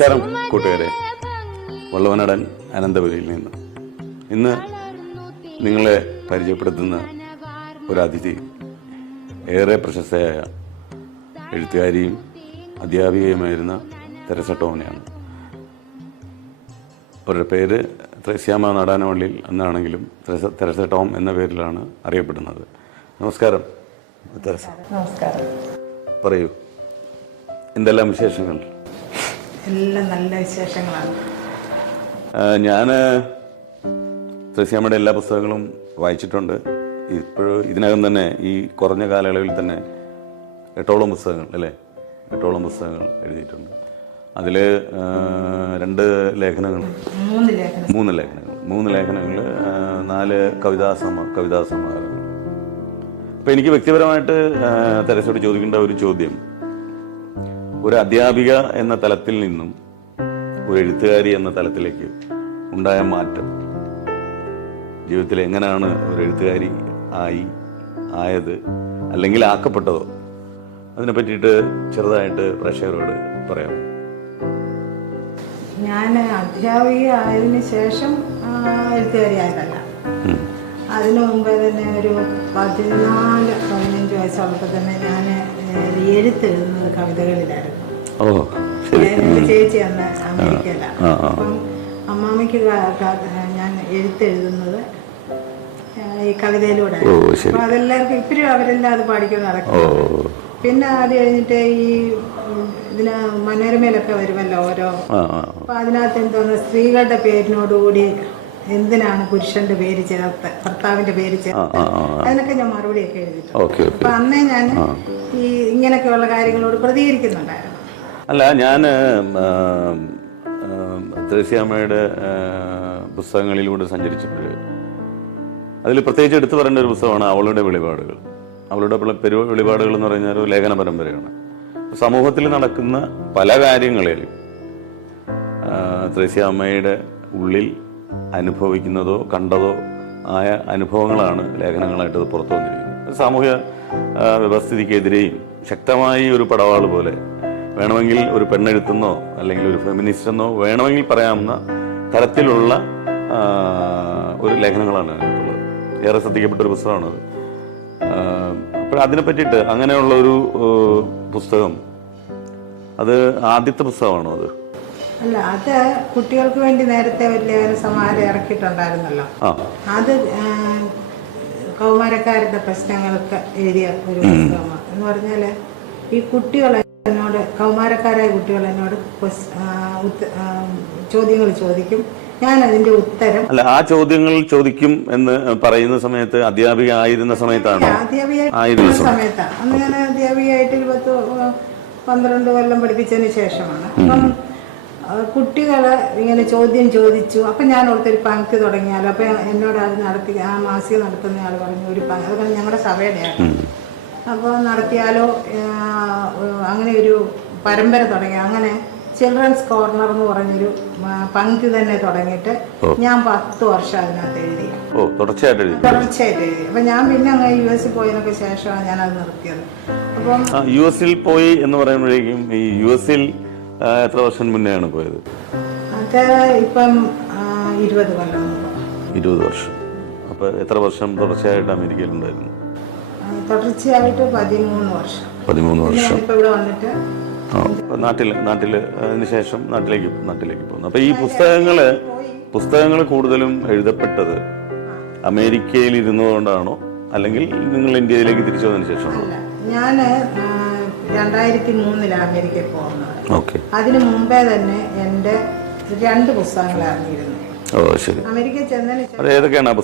നമസ്കാരം കൂട്ടുകാരെ. വള്ളവനടൻ അനന്തപുരിയിൽ നിന്ന്. ഇന്ന് നിങ്ങളെ പരിചയപ്പെടുത്തുന്ന ഒരു അതിഥി ഏറെ പ്രശസ്തയായ എഴുത്തുകാരിയും അധ്യാപികയുമായിരുന്ന തെരസ ടോമിനെയാണ് അവരുടെ പേര് ത്രേസ്യാമ നാടാനവള്ളിയിൽ എന്നാണെങ്കിലും തെരസ തെരസ ടോം എന്ന പേരിലാണ് അറിയപ്പെടുന്നത്. നമസ്കാരം തെരസ. നമസ്കാരം. പറയൂ എന്തെല്ലാം വിശേഷങ്ങൾ? എല്ലാം നല്ല വിശേഷങ്ങളാണ്. ഞാൻ ത്രസ്യാമയുടെ എല്ലാ പുസ്തകങ്ങളും വായിച്ചിട്ടുണ്ട്. ഇപ്പോഴും ഇതിനകം തന്നെ ഈ കുറഞ്ഞ കാലയളവിൽ തന്നെ എട്ടോളം പുസ്തകങ്ങൾ അല്ലേ? എട്ടോളം പുസ്തകങ്ങൾ എഴുതിയിട്ടുണ്ട്. അതിൽ രണ്ട് ലേഖനങ്ങൾ. മൂന്ന് ലേഖനം മൂന്ന് ലേഖനങ്ങൾ. മൂന്ന് ലേഖനങ്ങൾ നാല് കവിതാ സമ കവിതാ സമാഹാരങ്ങൾ. അപ്പം എനിക്ക് വ്യക്തിപരമായിട്ട് തെരച്ചോട് ചോദിക്കേണ്ട ഒരു ചോദ്യം ഒരു അധ്യാപിക എന്ന തലത്തിൽ നിന്നും ഒരു എഴുത്തുകാരി എന്ന തലത്തിലേക്ക് ഉണ്ടായ മാറ്റം. ജീവിതത്തിൽ എങ്ങനെയാണ് ഒരു എഴുത്തുകാരി ആയി ആയത് അല്ലെങ്കിൽ ആക്കപ്പെട്ടതോ? അതിനെ പറ്റിയിട്ട് ചെറുതായിട്ട് പ്രേക്ഷകരോട് പറയാം. ഞാൻ അധ്യാപിക ആയതിനു ശേഷം എഴുത്തുകാരി ആയതല്ല. അതിനു മുമ്പേ തന്നെ ഒരു പതിനാല് പതിനഞ്ച് വയസ്സുള്ളപ്പോൾ തന്നെ ഞാൻ എഴുത്ത് എഴുതുന്നത് കവിതകളിലായിരുന്നു. ഓ ചേച്ചി അന്ന് അമേരിക്കയിലാണ്. അപ്പം അമ്മാമ്മയ്ക്ക് ഞാൻ എഴുത്തെഴുതുന്നത് ഈ കവിതയിലൂടെ. അപ്പൊ അതെല്ലാവർക്കും ഇപ്പോഴും അവരെല്ലാം അത് പാടിക്കാൻ നടക്കും പിന്നെ അത് കഴിഞ്ഞിട്ട് ഈ ഇതിന് മനോരമയിലൊക്കെ വരുമല്ലോ ഓരോ. അപ്പൊ അതിനകത്ത് എന്തോന്ന് സ്ത്രീകളുടെ പേരിനോടുകൂടി എന്തിനാണ് പുരുഷന്റെ പേര് ചേർത്ത് ഭർത്താവിന്റെ പേര് ചേർത്ത് അതിനൊക്കെ ഞാൻ മറുപടിയൊക്കെ എഴുതിയിട്ടുണ്ട്. അപ്പൊ അന്നേ ഞാൻ ഈ ഇങ്ങനെയൊക്കെയുള്ള കാര്യങ്ങളോട് പ്രതികരിക്കുന്നുണ്ടായിരുന്നു. അല്ല ഞാൻ ത്രേസ്യാമ്മയുടെ പുസ്തകങ്ങളിലൂടെ സഞ്ചരിച്ചിട്ടുണ്ട് അതിൽ പ്രത്യേകിച്ച് എടുത്തു പറയേണ്ട ഒരു പുസ്തകമാണ് അവളുടെ വെളിപാടുകൾ. അവളുടെ പെരു വെളിപാടുകൾ എന്ന് പറഞ്ഞാൽ ഒരു ലേഖന പരമ്പരയാണ്. സമൂഹത്തിൽ നടക്കുന്ന പല കാര്യങ്ങളിലും ത്രേസ്യാമ്മയുടെ ഉള്ളിൽ അനുഭവിക്കുന്നതോ കണ്ടതോ ആയ അനുഭവങ്ങളാണ് ലേഖനങ്ങളായിട്ട് പുറത്തു വന്നിരിക്കുന്നത്. സാമൂഹ്യ വ്യവസ്ഥിതിക്കെതിരെയും ശക്തമായി ഒരു പടവാൾ പോലെ വേണമെങ്കിൽ ഒരു പെണ്ണെഴുത്തെന്നോ അല്ലെങ്കിൽ ഒരു ഫെമിനിസ്റ്റ് എന്നോ വേണമെങ്കിൽ പറയാവുന്ന തരത്തിലുള്ള ഒരു ലേഖനങ്ങളാണ് അതിനകത്തുള്ളത്. ഏറെ ശ്രദ്ധിക്കപ്പെട്ട ഒരു പുസ്തകമാണത്. അപ്പോൾ അതിനെ പറ്റിയിട്ട് അങ്ങനെയുള്ള ഒരു പുസ്തകം അത് ആദ്യത്തെ പുസ്തകമാണോ അത്? അല്ല അത് കുട്ടികൾക്ക് വേണ്ടി നേരത്തെ വലിയ സമാരം ഇറക്കിയിട്ടുണ്ടായിരുന്നല്ലോ. അത് കൗമാരക്കാരുടെ പ്രശ്നങ്ങൾക്ക് ഏരിയ ഒരു എന്ന് പറഞ്ഞാൽ ഈ കുട്ടികൾ എന്നോട് കൗമാരക്കാരായ കുട്ടികൾ എന്നോട് ചോദ്യങ്ങൾ ചോദിക്കും. ഞാൻ അതിന്റെ ഉത്തരം അല്ല ആ ചോദ്യങ്ങൾ ചോദിക്കും എന്ന് പറയുന്ന സമയത്ത് അധ്യാപിക ആയിരുന്ന സമയത്താണ്? അധ്യാപിക ആയിരുന്ന സമയത്താണ് അന്ന് ഞാൻ അധ്യാപികയായിട്ട് പത്ത് പന്ത്രണ്ട് കൊല്ലം പഠിപ്പിച്ചതിന് ശേഷമാണ്. അപ്പം കുട്ടികൾ ഇങ്ങനെ ചോദ്യം ചോദിച്ചു. അപ്പം ഞാൻ ഓർത്തൊരു പങ്ക് തുടങ്ങിയാലോ? അപ്പം എന്നോട് അത് നടത്തി ആ മാസിക നടത്തുന്ന ആൾ പറഞ്ഞു ഒരു പങ്ക് അത് പറഞ്ഞു ഞങ്ങളുടെ സഭയുടെയാണ്. അപ്പോൾ നടത്തിയാലോ? അങ്ങനെ ഒരു പരമ്പര തുടങ്ങി. അങ്ങനെ ചിൽഡ്രൻസ് കോർണർ എന്ന് പറഞ്ഞൊരു പങ്ക് തന്നെ തുടങ്ങിയിട്ട് ഞാൻ പത്ത് വർഷം അതിനകത്ത് എഴുതി. തുടർച്ചയായിട്ട് എഴുതി. അപ്പം ഞാൻ പിന്നെ അങ്ങ് യു എസിൽ പോയതിനൊക്കെ ശേഷമാണ് ഞാനത് നിർത്തിയത്. അപ്പം യു എസിൽ പോയി എന്ന് പറയുമ്പോഴേക്കും ഈ യു എസിൽ എത്ര വർഷം മുന്നെയാണ് പോയത്? ഇപ്പം ഇരുപത് കൊല്ലം ഇരുപത് വർഷം. അപ്പൊ എത്ര വർഷം തുടർച്ചയായിട്ട് അമേരിക്കയിൽ ഉണ്ടായിരുന്നു? തുടർച്ചയായിട്ട് പതിമൂന്ന് വർഷം. പതിമൂന്ന് വർഷം. ഇവിടെ വന്നിട്ട് നാട്ടിൽ നാട്ടിൽ നാട്ടിൽ അതിന് ശേഷം നാട്ടിലേക്ക് നാട്ടിലേക്ക് പോകുന്നു. അപ്പൊ ഈ പുസ്തകങ്ങൾ പുസ്തകങ്ങൾ കൂടുതലും എഴുതപ്പെട്ടത് അമേരിക്കയിൽ ഇരുന്നതുകൊണ്ടാണോ? അല്ലെങ്കിൽ നിങ്ങൾ ഇന്ത്യയിലേക്ക് തിരിച്ചു വന്നതിന് ശേഷമാണോ? ഞാൻ ഞാൻ രണ്ടായിരത്തി മൂന്നിലാണ് അമേരിക്കയിൽ പോകുന്നത്. അതിനു മുമ്പേ തന്നെ എന്റെ രണ്ട് പുസ്തകങ്ങൾ ഇറങ്ങിയിരുന്നു ഓ ശരി. അമേരിക്ക ചെന്നതിന് ഏതൊക്കെയാണ് ആ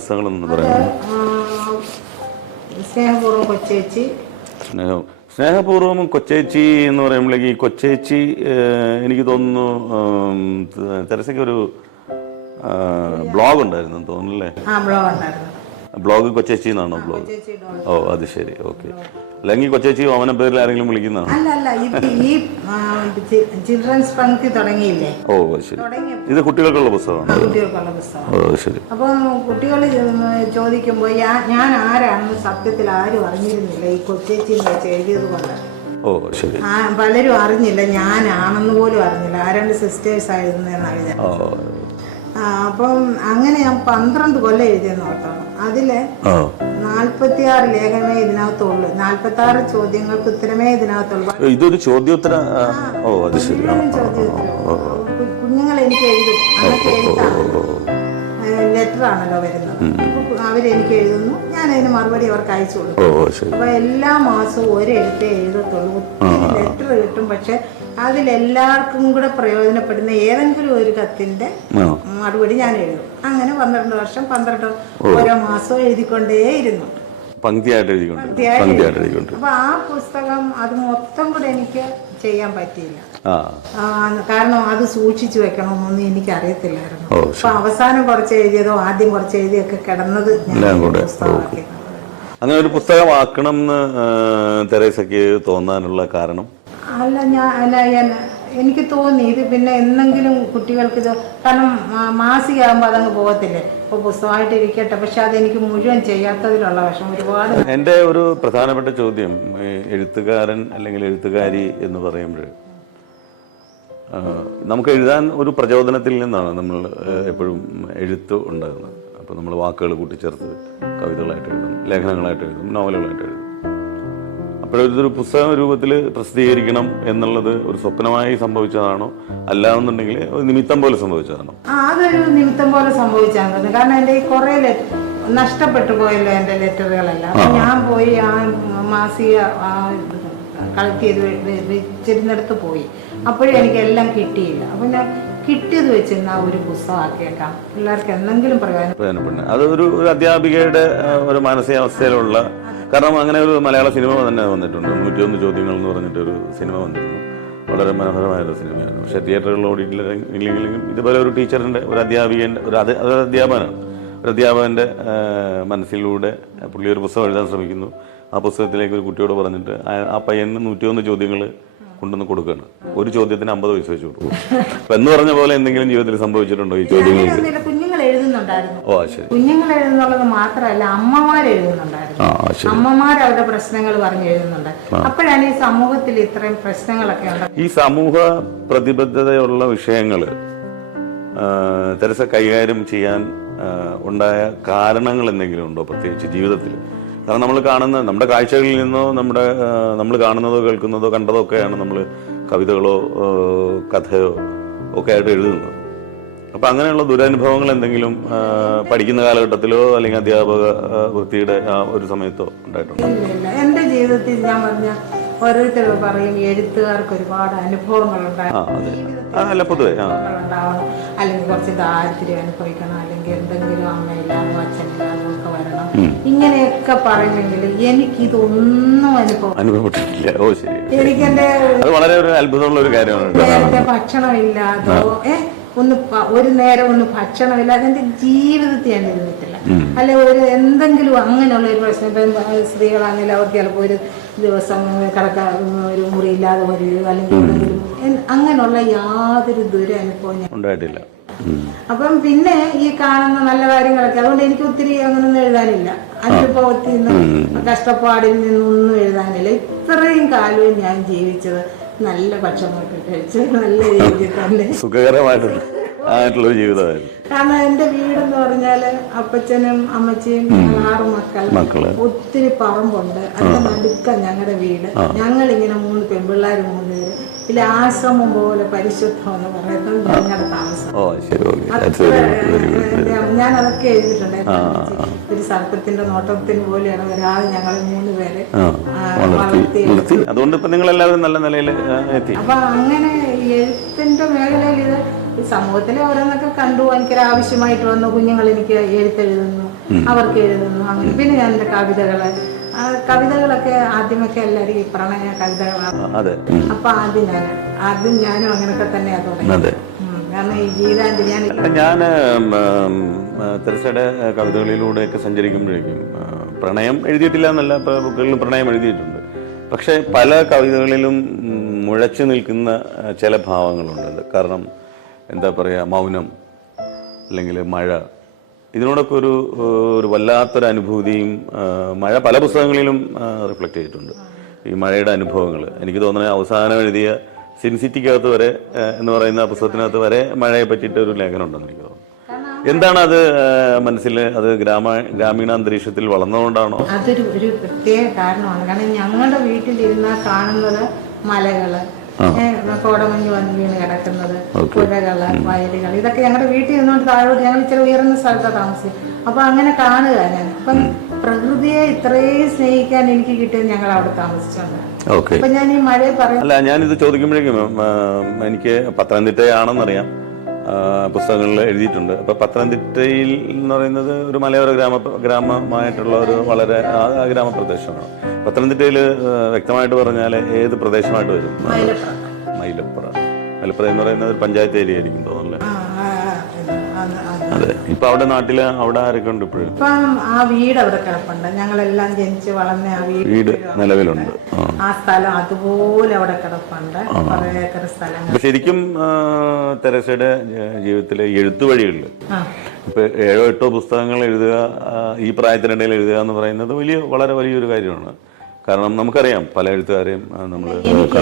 പറയുന്നത് സ്നേഹപൂർവം കൊച്ചേച്ചി. സ്നേഹം സ്നേഹപൂർവം കൊച്ചേച്ചി എന്ന് പറയുമ്പോഴേക്ക് ഈ കൊച്ചേച്ചി എനിക്ക് തോന്നുന്നു തെരസയ്ക്ക് ഒരു ബ്ലോഗ് ഉണ്ടായിരുന്നു തോന്നുന്നല്ലേ ആ ബ്ലോഗ് ഉണ്ടായിരുന്നു ബ്ലോഗ് കൊച്ചേച്ചി എന്നാണോ ബ്ലോഗ്? ഓ അത് ശരി. ഓക്കെ. അല്ലെങ്കിൽ കൊച്ചേച്ചി അവനെ പേരിൽ ആരെങ്കിലും വിളിക്കുന്നതാണ് അല്ല അല്ല ഇത് ഈ ചിൽഡ്രൻസ് പങ്ക്തി തുടങ്ങിയില്ലേ? ഓ അത് ശരി. ഇത് കുട്ടികൾക്കുള്ള പുസ്തകമാണ്. കുട്ടികൾക്കുള്ള പുസ്തകം ഓ അത് ശരി. അപ്പോൾ കുട്ടികൾ ചോദിക്കുമ്പോൾ ഞാൻ ആരാണെന്ന് സത്യത്തിൽ ആരും അറിഞ്ഞിരുന്നില്ല ഈ കൊച്ചേച്ചിന്ന് വെച്ച് എഴുതിയത് കൊണ്ട്. ഓ ശരി. ആ പലരും അറിഞ്ഞില്ല. ഞാനാണെന്ന് പോലും അറിഞ്ഞില്ല. ആരാണ്ട് സിസ്റ്റേഴ്സ് ആയിരുന്നു വിചാരിച്ചത് ഓ. ആ, അപ്പം അങ്ങനെ ഞാൻ പന്ത്രണ്ട് കൊല്ലം എഴുതിയെന്ന് ഓർത്താണ് അതിൽ ഓ നാൽപ്പത്തിയാറ് ലേഖനമേ ഇതിനകത്തുള്ളൂ. നാൽപ്പത്തി ആറ് ചോദ്യങ്ങൾക്ക് ഉത്തരമേ ഇതിനകത്തുള്ളൂ. ഇതൊരു ചോദ്യോത്തര ഓ അത് ശരി. കുഞ്ഞുങ്ങൾ എനിക്ക് എഴുതും. ലെറ്റർ ആണല്ലോ വരുന്നത്. അവരെനിക്ക് എഴുതുന്നു. ഞാൻ അതിന് മറുപടി അവർക്ക് അയച്ചു കൊടുക്കും. അപ്പൊ എല്ലാ മാസവും ഒരെഴുത്തേ എഴുതത്തുള്ളൂ. ലെറ്റർ കിട്ടും. പക്ഷെ അതിലെല്ലാവർക്കും കൂടെ പ്രയോജനപ്പെടുന്ന ഏതെങ്കിലും ഒരു കത്തിന്റെ മറുപടി ഞാൻ എഴുതും. അങ്ങനെ പന്ത്രണ്ട് വർഷം പന്ത്രണ്ട് ഓരോ മാസവും എഴുതിക്കൊണ്ടേയിരുന്നു ഇരുന്നു. എഴുതിക്കൊണ്ട്. പങ്ക്തിയായിട്ട് എഴുതിക്കൊണ്ട്. അപ്പൊ ആ പുസ്തകം അത് മൊത്തം കൂടെ എനിക്ക് ചെയ്യാൻ പറ്റിയില്ല. കാരണം അത് സൂക്ഷിച്ചു വെക്കണമെന്നൊന്നും എനിക്ക് അറിയത്തില്ലായിരുന്നു അപ്പൊ അവസാനം കുറച്ച് എഴുതിയതോ ആദ്യം കുറച്ച് എഴുതിയൊക്കെ കിടന്നത് ഞാൻ അങ്ങനെ ഒരു പുസ്തകമാക്കണം എന്ന് തെരേസയ്ക്ക് തോന്നാനുള്ള കാരണം? അല്ല ഞാൻ അല്ല എനിക്ക് തോന്നി ഇത് പിന്നെ എന്തെങ്കിലും കുട്ടികൾക്ക് ഇത് കാരണം മാസികയാകുമ്പോൾ അതങ്ങ് പോകത്തില്ലേ? ഇപ്പോൾ പുസ്തകമായിട്ട് ഇരിക്കട്ടെ. പക്ഷെ അതെനിക്ക് മുഴുവൻ ചെയ്യാത്തതിലുള്ള വിഷമം. ഒരുപാട് എന്റെ ഒരു പ്രധാനപ്പെട്ട ചോദ്യം എഴുത്തുകാരൻ അല്ലെങ്കിൽ എഴുത്തുകാരി എന്ന് പറയുമ്പോൾ നമുക്ക് എഴുതാൻ ഒരു പ്രചോദനത്തിൽ നിന്നാണ് നമ്മൾ എപ്പോഴും എഴുത്ത് ഉണ്ടാകുന്നത്. അപ്പോൾ നമ്മൾ വാക്കുകൾ കൂട്ടിച്ചേർത്ത് കവിതകളായിട്ട് എഴുതും ലേഖനങ്ങളായിട്ട് എഴുതും നോവലുകളായിട്ട് എഴുതും. അപ്പോഴൊരു പുസ്തക രൂപത്തിൽ പ്രസിദ്ധീകരിക്കണം എന്നുള്ളത് ഒരു സ്വപ്നമായി സംഭവിച്ചതാണോ? അല്ലാന്നുണ്ടെങ്കിൽ നിമിത്തം പോലെ സംഭവിച്ചതാണോ? അതൊരു നിമിത്തം പോലെ സംഭവിച്ചാണ് കാരണം എന്റെ ഈ കുറേ നഷ്ടപ്പെട്ടു പോയല്ലോ എന്റെ ലെറ്ററുകളെല്ലാം. ഞാൻ പോയി ആ മാസിക കളക്ട് ചെയ്ത് വെച്ചിരുന്നിടത്ത് പോയി. അപ്പോഴും എനിക്ക് എല്ലാം കിട്ടിയില്ല. അപ്പം ഞാൻ കിട്ടിയത് വെച്ചിരുന്ന ഒരു പുസ്തകമാക്കിയേക്കാം. പിള്ളേർക്ക് എന്തെങ്കിലും പ്രയോജനം അത് ഒരു ഒരു അധ്യാപികയുടെ ഒരു മാനസികാവസ്ഥയിലുള്ള കാരണം അങ്ങനെ ഒരു മലയാള സിനിമ തന്നെ വന്നിട്ടുണ്ട്. നൂറ്റിയൊന്ന് ചോദ്യങ്ങൾ എന്ന് പറഞ്ഞിട്ട് ഒരു സിനിമ വന്നിരുന്നു. വളരെ മനോഹരമായ ഒരു സിനിമയാണ് പക്ഷേ തിയേറ്ററുകളിൽ ഓടിയിട്ടില്ലെങ്കിലും ഇതുപോലെ ഒരു ടീച്ചറിന്റെ ഒരു അധ്യാപികന്റെ ഒരു അത് അതൊരു അധ്യാപകനാണ്. ഒരു അധ്യാപകന്റെ മനസ്സിലൂടെ പുള്ളി ഒരു പുസ്തകം എഴുതാൻ ശ്രമിക്കുന്നു. ആ പുസ്തകത്തിലേക്ക് ഒരു കുട്ടിയോട് പറഞ്ഞിട്ട് ആ- പയ്യന് നൂറ്റിയൊന്ന് ചോദ്യങ്ങൾ കൊണ്ടുവന്ന് കൊടുക്കുകയാണ്. ഒരു ചോദ്യത്തിന് അമ്പത് പൈസ വെച്ച് കൊടുക്കും. എന്ന് പറഞ്ഞ പോലെ എന്തെങ്കിലും ജീവിതത്തിൽ സംഭവിച്ചിട്ടുണ്ടോ ഈ കുഞ്ഞുങ്ങൾ എഴുതുന്നുണ്ടായിരുന്നു. കുഞ്ഞുങ്ങൾ എഴുതുന്നുള്ളത് മാത്രമല്ല അമ്മമാർ എഴുതുന്നുണ്ടായിരുന്നു. അമ്മമാർ അവരുടെ പ്രശ്നങ്ങൾ പറഞ്ഞ് എഴുതുന്നുണ്ട്. അപ്പോഴാണ് ഈ സമൂഹത്തിൽ ഇത്രയും പ്രശ്നങ്ങളൊക്കെ ഉണ്ട് ഈ സമൂഹ പ്രതിബദ്ധതയുള്ള വിഷയങ്ങൾ തെരസ കൈകാര്യം ചെയ്യാൻ ഉണ്ടായ കാരണങ്ങൾ എന്തെങ്കിലും ഉണ്ടോ പ്രത്യേകിച്ച് ജീവിതത്തിൽ? കാരണം നമ്മൾ കാണുന്ന നമ്മുടെ കാഴ്ചകളിൽ നിന്നോ നമ്മുടെ നമ്മൾ കാണുന്നതോ കേൾക്കുന്നതോ കണ്ടതോ ഒക്കെയാണ് നമ്മൾ കവിതകളോ കഥയോ ഒക്കെ ആയിട്ട് എഴുതുന്നത്. അപ്പം അങ്ങനെയുള്ള ദുരനുഭവങ്ങൾ എന്തെങ്കിലും പഠിക്കുന്ന കാലഘട്ടത്തിലോ അല്ലെങ്കിൽ അധ്യാപക വൃത്തിയുടെ ആ ഒരു സമയത്തോ ഉണ്ടായിട്ടുണ്ടോ? എന്റെ ജീവിതത്തിൽ ഞാൻ പറഞ്ഞ ഓരോരുത്തർ പറയും എഴുത്തുകാർക്ക് ഒരുപാട് അനുഭവങ്ങൾ അല്ല പൊതുവെ ആ. ഉണ്ടാവണം. അല്ലെങ്കിൽ കുറച്ച് ദാരിദ്ര്യം അനുഭവിക്കണം. അല്ലെങ്കിൽ എന്തെങ്കിലും അമ്മയില്ലാതോ അച്ഛനില്ലാതോ ഒക്കെ വരണം. ഇങ്ങനെയൊക്കെ പറയുമെങ്കിൽ എനിക്കിതൊന്നും അനുഭവം അനുഭവപ്പെട്ടിട്ടില്ല. ഓ ശരി. എനിക്കെന്റെ അത് വളരെ ഒരു അത്ഭുതമുള്ള ഒരു കാര്യമാണ്. കേട്ടോ. നേരത്തെ ഭക്ഷണമില്ലാതോ ഏ? ഒന്ന് ഒരു നേരം ഒന്ന് ഭക്ഷണമില്ല. അതെന്റെ ജീവിതത്തിൽ ഞാൻ ഇരുന്നിട്ടില്ല അല്ലെ ഒരു എന്തെങ്കിലും അങ്ങനെയുള്ള ഒരു പ്രശ്നം. ഇപ്പം സ്ത്രീകളാണെങ്കിൽ അവർക്ക് ചിലപ്പോൾ ഒരു ദിവസം കിടക്കാൻ ഒരു മുറിയില്ലാതെ വരികയോ അല്ലെങ്കിൽ എന്തെങ്കിലും അങ്ങനെയുള്ള യാതൊരു ദുരനുഭവം ഞാൻ ഉണ്ടായിട്ടില്ല. അപ്പം പിന്നെ ഈ കാണുന്ന നല്ല കാര്യങ്ങളൊക്കെ. അതുകൊണ്ട് എനിക്ക് ഒത്തിരി അങ്ങനൊന്നും എഴുതാനില്ല. അനുഭവത്തിൽ നിന്ന് കഷ്ടപ്പാടിൽ നിന്നൊന്നും എഴുതാനില്ല. ഇത്രയും കാലവും ഞാൻ ജീവിച്ചത് നല്ല ഭക്ഷണമൊക്കെ കഴിച്ച് നല്ല രീതിയിൽ തന്നെ സുഖകരമായിട്ടുള്ള ആയിട്ടുള്ള ഒരു ജീവിതമായിരുന്നു. കാരണം എന്റെ വീടെന്ന് പറഞ്ഞാൽ അപ്പച്ചനും അമ്മച്ചിയും ആറ് മക്കൾ മക്കൾ. ഒത്തിരി പറമ്പുണ്ട്. അതിന്റെ നടുക്ക ഞങ്ങളുടെ വീട്. ഞങ്ങൾ ഇങ്ങനെ മൂന്ന് പെൺപിള്ളേർ മൂന്ന് പേര്. ആശ്രമം പോലെ പരിശുദ്ധം എന്ന് പറയുന്നത് ഞങ്ങളുടെ താമസം. ഞാൻ അതൊക്കെ എഴുതിയിട്ടുണ്ട്. ഒരു സർപ്പത്തിന്റെ നോട്ടത്തിന് പോലെയാണ് ഒരാൾ ഞങ്ങൾ മൂന്ന് പേര് വളർത്തി. അതുകൊണ്ട് ഇപ്പൊ നിങ്ങൾ എല്ലാവരും നല്ല നിലയിൽ എത്തി. അപ്പൊ അങ്ങനെ എഴുത്തിന്റെ മേഖലയിൽ ഇത് സമൂഹത്തിലെ ഓരോന്നൊക്കെ കണ്ടു. എനിക്കൊരു ആവശ്യമായിട്ട് വന്നു. കുഞ്ഞുങ്ങൾ എനിക്ക് എഴുത്തെഴുതുന്നു. അവർക്ക് എഴുതുന്നു. അങ്ങനെ പിന്നെ ഞാൻ എന്റെ കവിതകൾ കവിതകളൊക്കെ ആദ്യമൊക്കെ എല്ലാവരും ഈ പ്രണയ കവിതകളാണ്. അപ്പൊ ആദ്യം ഞാൻ ആദ്യം ഞാനും അങ്ങനെയൊക്കെ തന്നെയാ തുടങ്ങി. കാരണം ഈ ഗീതാഞ്ജലി ഞാൻ തെരസയുടെ കവിതകളിലൂടെയൊക്കെ സഞ്ചരിക്കുമ്പോഴേക്കും പ്രണയം എഴുതിയിട്ടില്ല എന്നല്ല പല ബുക്കുകളിലും പ്രണയം എഴുതിയിട്ടുണ്ട്. പക്ഷേ പല കവിതകളിലും മുഴച്ചു നിൽക്കുന്ന ചില ഭാവങ്ങളുണ്ട്. കാരണം എന്താ പറയുക മൗനം അല്ലെങ്കിൽ മഴ ഇതിനോടൊക്കെ ഒരു ഒരു വല്ലാത്തൊരു അനുഭൂതിയും മഴ പല പുസ്തകങ്ങളിലും റിഫ്ലക്റ്റ് ചെയ്തിട്ടുണ്ട്. ഈ മഴയുടെ അനുഭവങ്ങൾ എനിക്ക് തോന്നുന്നത് അവസാനം എഴുതിയ സിൻസിറ്റിക്കകത്ത് വരെ എന്ന് പറയുന്ന പുസ്തകത്തിനകത്ത് വരെ മഴയെ പറ്റിയിട്ട് ഒരു ലേഖനം ഉണ്ടെന്ന് എനിക്ക് തോന്നുന്നു. എന്താണ് അത് മനസ്സിൽ അത് ഗ്രാമ ഗ്രാമീണ അന്തരീക്ഷത്തിൽ വളർന്നുകൊണ്ടാണോ? അതൊരു ഒരു പ്രത്യേക കാരണമാണ്. കാരണം ഞങ്ങളുടെ വീട്ടിലിരുന്ന കാണുന്നത് മലകൾ. കോടമഞ്ഞ് വന്ന് വീണ് കിടക്കുന്നത് പുഴകൾ വയലുകൾ ഇതൊക്കെ ഞങ്ങളുടെ വീട്ടിൽ നിന്നുകൊണ്ട് താഴോട്ട് ഞങ്ങൾ ഇച്ചിരി ഉയർന്ന സ്ഥലത്താണ് താമസിക്കും അപ്പൊ അങ്ങനെ കാണുക ഞാൻ. അപ്പം പ്രകൃതിയെ ഇത്രയും സ്നേഹിക്കാൻ എനിക്ക് കിട്ടിയത് ഞങ്ങൾ അവിടെ താമസിച്ചുകൊണ്ട് ഓക്കെ. അപ്പൊ ഞാൻ ഈ മഴയെ പറയും അല്ല ഞാനിത് ചോദിക്കുമ്പോഴേക്കും എനിക്ക് പത്തനംതിട്ടയാണെന്നറിയാം. പുസ്തകങ്ങളിൽ എഴുതിയിട്ടുണ്ട്. അപ്പൊ പത്തനംതിട്ടയിൽ എന്ന് പറയുന്നത് ഒരു മലയോര ഗ്രാമ ഗ്രാമമായിട്ടുള്ള ഒരു വളരെ ഗ്രാമപ്രദേശമാണ്. പത്തനംതിട്ടയിൽ വ്യക്തമായിട്ട് പറഞ്ഞാൽ ഏത് പ്രദേശമായിട്ട് വരും? മൈലപ്പുറം മൈലപ്പുറ എന്ന് പറയുന്നത് ഒരു പഞ്ചായത്ത് ഏരിയ ആയിരിക്കും തോന്നുന്നല്ലേ അത്. ഇപ്പൊ അവിടെ നാട്ടിൽ അവിടെ ആരൊക്കെ ഉണ്ട് ഇപ്പോഴും? ഇപ്പം ആ വീട് അവിടെ കിടപ്പുണ്ട്. ഞങ്ങളെല്ലാം ജനിച്ച് വളർന്ന ആ വീട് വീട് നിലവിലുണ്ട്. ആ. ആ സ്ഥലം അതുപോലെ അവിടെ കിടപ്പുണ്ട്. കുറെ ഏക്കർ സ്ഥലങ്ങൾ. അപ്പൊ ശരിക്കും ആ, തെരേസയുടെ ജ- ജീവിതത്തിലെ എഴുത്തു വഴികളിൽ ആ. ഇപ്പൊ ഏഴോ എട്ടോ പുസ്തകങ്ങൾ എഴുതുക ആ, ഈ പ്രായത്തിനിടയിൽ എഴുതുക എന്ന് പറയുന്നത് വലിയ വളരെ വലിയൊരു കാര്യമാണ്. കാരണം നമുക്കറിയാം പല എഴുത്തുകാരെയും നമ്മൾ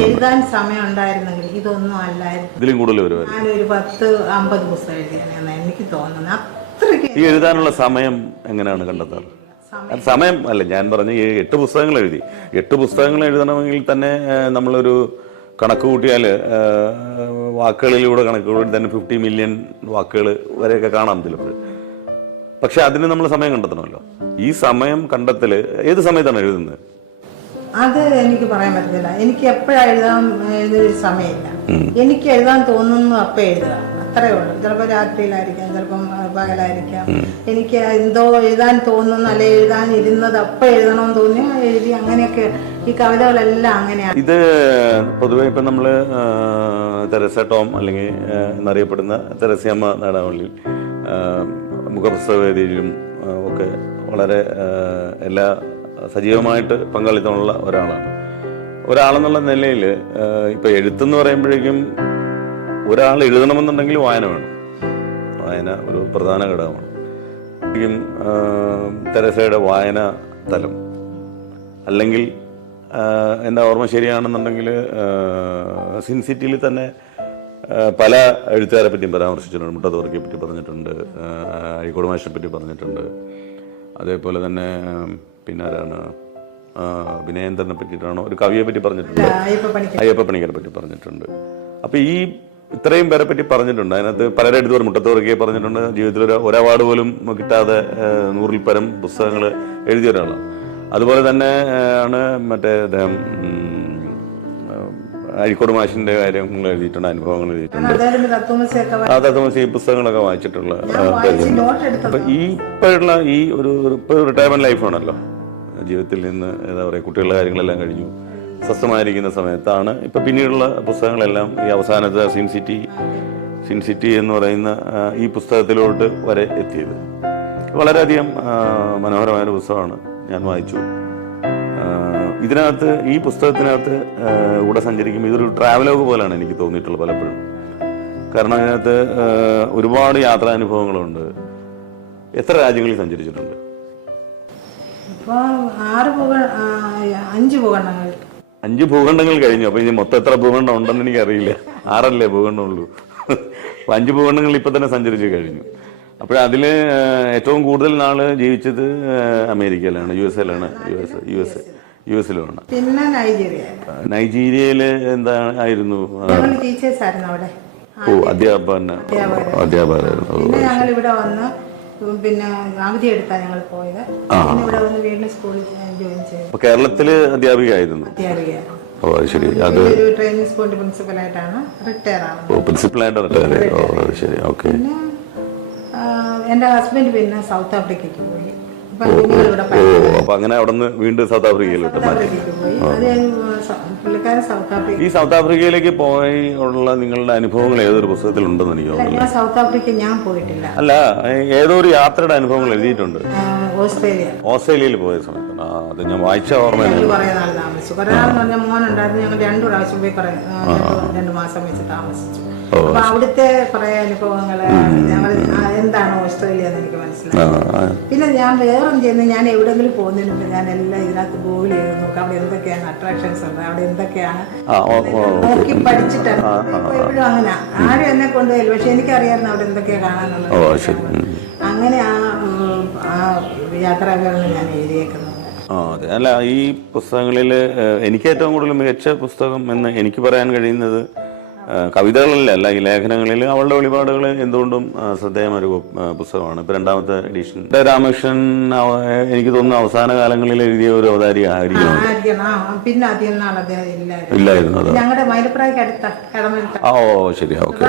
എഴുതാൻ സമയം ഉണ്ടായിരുന്നെങ്കിൽ ഇതൊന്നും അല്ലായിരുന്നു. ഇതിലും കൂടുതൽ വരുമായിരുന്നു ഞാനൊരു പത്ത് അമ്പത് പുസ്തകം എഴുതിയാണ് എനിക്ക് തോന്നുന്നത് അത്രയ്ക്ക് ഈ എഴുതാനുള്ള സമയം എങ്ങനെയാണ് കണ്ടെത്താറ്? സമയം. അല്ല ഞാൻ പറഞ്ഞ ഈ എട്ട് പുസ്തകങ്ങൾ എഴുതി. എട്ട് പുസ്തകങ്ങൾ എഴുതണമെങ്കിൽ തന്നെ നമ്മളൊരു കണക്ക് കൂട്ടിയാൽ വാക്കുകളിലൂടെ കണക്ക് കൂട്ടി തന്നെ ഫിഫ്റ്റി മില്യൺ വാക്കുകൾ വരെയൊക്കെ കാണാം ചിലപ്പോൾ. പക്ഷെ അതിന് നമ്മൾ സമയം കണ്ടെത്തണമല്ലോ. ഈ സമയം കണ്ടെത്തൽ ഏത് സമയത്താണ് എഴുതുന്നത്? അത് എനിക്ക് പറയാൻ പറ്റത്തില്ല. എനിക്ക് എപ്പോഴാ എഴുതാൻ എഴുതൊരു സമയമില്ല. എനിക്ക് എഴുതാൻ തോന്നുന്നു അപ്പം എഴുതാം. അത്രേ ഉള്ളൂ. ചിലപ്പോൾ രാത്രിയിലായിരിക്കാം ചിലപ്പം പകലായിരിക്കാം. എനിക്ക് എന്തോ എഴുതാൻ തോന്നുന്നു അല്ലെ എഴുതാൻ ഇരുന്നത് അപ്പം എഴുതണമെന്ന് തോന്നി എഴുതി അങ്ങനെയൊക്കെ ഈ കവിതകളെല്ലാം അങ്ങനെയാണ് ഇത് പൊതുവെ ഇപ്പം നമ്മൾ തെരസ ടോം അല്ലെങ്കിൽ എന്നറിയപ്പെടുന്ന തെരസ്യമ്മ നാടാവള്ളി മുഖപുസ്തകവേദിയിലും ഒക്കെ വളരെ എല്ലാ സജീവമായിട്ട് പങ്കാളിത്തമുള്ള ഒരാളാണ്. ഒരാളെന്നുള്ള നിലയിൽ ഇപ്പം എഴുത്തെന്ന് പറയുമ്പോഴേക്കും ഒരാൾ എഴുതണമെന്നുണ്ടെങ്കിൽ വായന വേണം. വായന ഒരു പ്രധാന ഘടകമാണ്. തെരസയുടെ വായന തലം. അല്ലെങ്കിൽ എന്റെ ഓർമ്മ ശരിയാണെന്നുണ്ടെങ്കിൽ സിൻ സിറ്റിയിൽ തന്നെ പല എഴുത്തുകാരെ പറ്റിയും പരാമർശിച്ചിട്ടുണ്ട്. മുട്ടത്തോർക്കിയെ പറ്റി പറഞ്ഞിട്ടുണ്ട് അഴിക്കോട് മാഷിനെ പറ്റി പറഞ്ഞിട്ടുണ്ട്. അതേപോലെ തന്നെ പിന്നെ ആരാണ്? വിനയേന്ദ്രനെ പറ്റിയിട്ടാണോ? ഒരു കവിയെ പറ്റി പറഞ്ഞിട്ടുണ്ട്. അയ്യപ്പ പണിക്ക് അയ്യപ്പ പണിക്കരെ പറ്റി പറഞ്ഞിട്ടുണ്ട്. അപ്പൊ ഈ ഇത്രയും പേരെ പറ്റി പറഞ്ഞിട്ടുണ്ട്. അതിനകത്ത് പലരുടെ അടുത്ത് ഒരു മുട്ടത്തോറക്കിയെ പറഞ്ഞിട്ടുണ്ട്. ജീവിതത്തിൽ ഒരു ഒരു അവാർഡ് പോലും കിട്ടാതെ നൂറിൽ പരം പുസ്തകങ്ങൾ എഴുതിയ ഒരാളാണ്. അതുപോലെ തന്നെ ആണ് മറ്റേ അദ്ദേഹം അഴിക്കോട് മാഷിന്റെ കാര്യങ്ങൾ എഴുതിയിട്ടുണ്ട് അനുഭവങ്ങൾ എഴുതിയിട്ടുണ്ട്. ആ ഈ പുസ്തകങ്ങളൊക്കെ വായിച്ചിട്ടുള്ള അപ്പൊ ഈ ഇപ്പോഴുള്ള ഈ ഒരു ഒരു- ഇപ്പൊ റിട്ടയർമെന്റ് ലൈഫാണല്ലോ ജീവിതത്തിൽ നിന്ന് എന്താ പറയുക കുട്ടികളുടെ കാര്യങ്ങളെല്ലാം കഴിഞ്ഞു. സ്വസ്ഥമായിരിക്കുന്ന സമയത്താണ്. ഇപ്പം പിന്നീടുള്ള പുസ്തകങ്ങളെല്ലാം ഈ അവസാനത്തെ സിൻ സിറ്റി സിൻ സിറ്റി എന്ന് പറയുന്ന ഈ പുസ്തകത്തിലോട്ട് വരെ എത്തിയത്. വളരെയധികം മനോഹരമായൊരു പുസ്തകമാണ് ഞാൻ വായിച്ചു. ഇതിനകത്ത് ഈ പുസ്തകത്തിനകത്ത് കൂടെ സഞ്ചരിക്കുമ്പോൾ ഇതൊരു ട്രാവലോഗ് പോലെയാണ് എനിക്ക് തോന്നിയിട്ടുള്ളത് പലപ്പോഴും. കാരണം അതിനകത്ത് ഒരുപാട് യാത്രാനുഭവങ്ങളുണ്ട്. എത്ര രാജ്യങ്ങളിൽ സഞ്ചരിച്ചിട്ടുണ്ട്? ആറ് അഞ്ച് പുകണ്ണങ്ങൾ അഞ്ച് ഭൂഖണ്ഡങ്ങൾ കഴിഞ്ഞു. അപ്പൊ ഇനി മൊത്തം എത്ര ഭൂഖണ്ഡം ഉണ്ടെന്ന് എനിക്കറിയില്ല. ആറല്ലേ ഭൂഖണ്ഡമുള്ളൂ. അപ്പൊ അഞ്ച് ഭൂഖണ്ഡങ്ങൾ ഇപ്പൊ തന്നെ സഞ്ചരിച്ച് കഴിഞ്ഞു. അപ്പോൾ അതിൽ ഏറ്റവും കൂടുതൽ നാൾ ജീവിച്ചത് അമേരിക്കയിലാണ് U S എയിലാണ് U S U S U എസിലുമാണ് പിന്നെ നൈജീരിയ. നൈജീരിയയിൽ എന്താ ആയിരുന്നു? ടീച്ചേഴ്സ് ആയിരുന്നു അവിടെ. ഓ അധ്യാപന അധ്യാപകരായിരുന്നു. ഞങ്ങൾ ഇവിടെ വന്ന് പിന്നെ അവധി എടുത്താ ഞങ്ങൾ പോയത്. പിന്നെ ഇവിടെ വന്ന് വീണ്ടും സ്കൂളിൽ ജോയിൻ ചെയ്തു. കേരളത്തിൽ അധ്യാപികയായിരുന്നു. അധ്യാപികയാണ്. ഓ ശരി. അത് ട്രെയിനിങ് സ്കൂളിന്റെ പ്രിൻസിപ്പലായിട്ടാണ് റിട്ടയർ ഓ പ്രിൻസിപ്പളായിട്ട് റിട്ടയർ ഓ ശരി. ഓക്കെ പിന്നെ എന്റെ ഹസ്ബൻഡ് പിന്നെ സൗത്ത് ആഫ്രിക്കയ്ക്ക് പോയി. അപ്പൊ അങ്ങനെ അവിടെ നിന്ന് വീണ്ടും സൗത്ത് ആഫ്രിക്കയിലോട്ട് മാറ്റി. ഈ സൗത്ത് ആഫ്രിക്കയിലേക്ക് പോയി ഉള്ള നിങ്ങളുടെ അനുഭവങ്ങൾ ഏതൊരു പുസ്തകത്തിൽ ഉണ്ടെന്ന് എനിക്ക് തോന്നുന്നു? സൗത്ത് ആഫ്രിക്ക ഞാൻ പോയിട്ടില്ല. അല്ല ഏതോ ഒരു യാത്രയുടെ അനുഭവങ്ങൾ എഴുതിയിട്ടുണ്ട്. ഓസ്ട്രേലിയ. ഓസ്ട്രേലിയയിൽ പോയ സമയത്ത്. അത് ഞാൻ വായിച്ച ഓർമ്മ കുറെ നാൾ താമസിച്ചു. കുറെ നാൾ എന്ന് പറഞ്ഞാൽ മോനുണ്ടായിരുന്നു ഞങ്ങൾ രണ്ടു പ്രാവശ്യം പോയി പറയാം രണ്ടു മാസം വെച്ച് താമസിച്ചു. അവിടുത്തെ കുറെ അനുഭവങ്ങൾ എന്താണ് ഓസ്ട്രേലിയ എന്ന് എനിക്ക് മനസ്സിലായി. പിന്നെ ഞാൻ വേറെ ചെയ്യുന്നത് ഞാൻ എവിടെങ്കിലും പോകുന്നതിനുണ്ട് ഞാൻ എല്ലാം ഇതിനകത്ത് ഗൂഗിൾ ചെയ്ത് നോക്കാം. അവിടെ എന്തൊക്കെയാണ് അട്രാക്ഷൻസ് ഉണ്ട് അവിടെ എന്തൊക്കെയാണ് നോക്കി പഠിച്ചിട്ടാണ് എപ്പോഴും അങ്ങനെ. ആരും എന്നെ കൊണ്ടുപോയില്ല. പക്ഷെ എനിക്കറിയാമായിരുന്നു അവിടെ എന്തൊക്കെയാ കാണാനുള്ളത്. അങ്ങനെ ആ യാത്രാവിവരണം ഞാൻ എഴുതിയേക്കുന്നത് അതെ. അല്ല ഈ പുസ്തകങ്ങളിൽ എനിക്ക് ഏറ്റവും കൂടുതൽ മികച്ച പുസ്തകം എന്ന് എനിക്ക് പറയാൻ കഴിയുന്നത് കവിതകളിലല്ല ഈ ലേഖനങ്ങളിൽ അവളുടെ വെളിപാടുകൾ എന്തുകൊണ്ടും ശ്രദ്ധേയമായ ഒരു പുസ്തകമാണ്. ഇപ്പൊ രണ്ടാമത്തെ എഡിഷൻ രാമകൃഷ്ണൻ എനിക്ക് തോന്നുന്നു അവസാന കാലങ്ങളിൽ എഴുതിയ ഒരു അവതാരി ആയിരിക്കും പിന്നെ ഇല്ലായിരുന്നു. അത്. ഓ ശരി ഓക്കെ